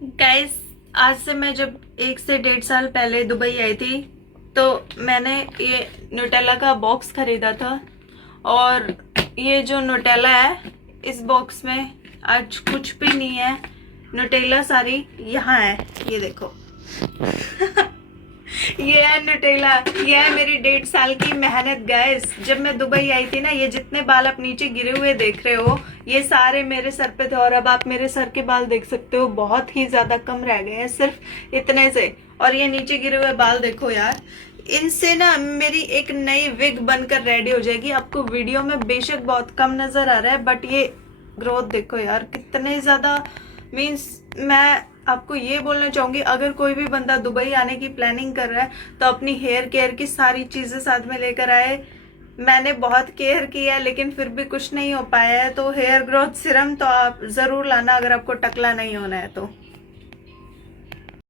Guys, आज से मैं जब 1 से 1.5 साल पहले दुबई आई थी तो मैंने ये न्यूटेला का बॉक्स खरीदा था। और ये जो न्यूटेला है इस बॉक्स में आज कुछ भी नहीं है। न्यूटेला सारी यहाँ है, ये देखो। ये है न्यूटेला, ये है मेरी 1.5 साल की मेहनत गाइस। जब मैं दुबई आई थी ना, ये जितने बाल आप नीचे गिरे हुए देख रहे हो ये सारे मेरे सर पे थे। और अब आप मेरे सर के बाल देख सकते हो, बहुत ही ज्यादा कम रह गए हैं सिर्फ इतने से। और ये नीचे गिरे हुए बाल देखो यार, इनसे ना मेरी एक नई विग बनकर रेडी हो जाएगी। आपको वीडियो में बेशक बहुत कम नजर आ रहा है बट ये ग्रोथ देखो यार कितने ज्यादा। मीन्स मैं आपको ये बोलना चाहूंगी, अगर कोई भी बंदा दुबई आने की प्लानिंग कर रहा है तो अपनी हेयर केयर की सारी चीजें साथ में लेकर आए। मैंने बहुत केयर किया लेकिन फिर भी कुछ नहीं हो पाया है, तो हेयर ग्रोथ सीरम तो आप जरूर लाना अगर आपको टकला नहीं होना है तो।